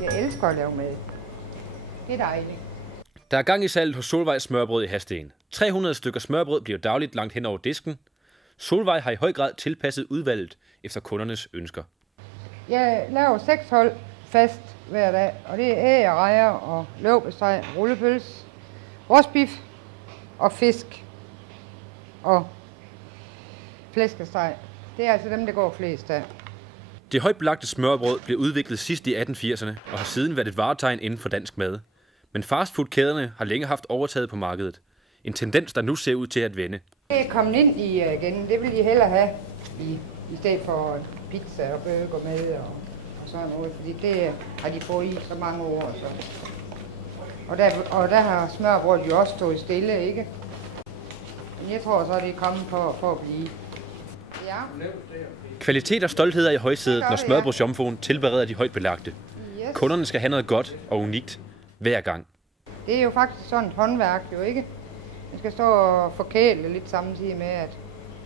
Jeg elsker at lave mad. Det er dejligt. Der er gang i salget hos Solvejs Smørrebrød i Hadsten. 300 stykker smørbrød bliver dagligt langt hen over disken. Solvej har i høj grad tilpasset udvalget efter kundernes ønsker. Jeg laver 6 hold fast hver dag, og det er æg og rejer og leverpostej, rullepølse, rostbiff og fisk og flæskesteg. Det er altså dem, der går flest af. Det højt belagte smørrebrød blev udviklet sidst i 1880'erne og har siden været et varetegn inden for dansk mad. Men fastfoodkæderne har længe haft overtaget på markedet. En tendens, der nu ser ud til at vende. Det er kommet ind i igen. Det vil de hellere have i stedet for pizza og burger med og sådan noget. Fordi det har de fået i så mange år. Så. Og der har smørbrødet jo også stået stille, ikke? Men jeg tror så, at det er kommet for at blive. Ja. Kvalitet og stolthed er i højsædet, når smørrebrødsjomfruen tilbereder de højt belagte. Yes. Kunderne skal have noget godt og unikt hver gang. Det er jo faktisk sådan et håndværk, jo ikke? Man skal stå og forkæle lidt samtidig med,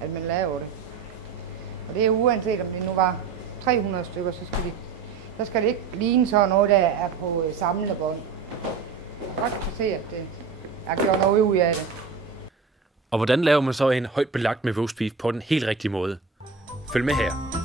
at man laver det. Og det er uanset om det nu var 300 stykker, så skal det ikke ligne sådan noget, der er på samlebånd. Jeg kan se, at det er gjort noget ud af det. Og hvordan laver man så en højt belagt med roastbeef på den helt rigtige måde? Følg med her.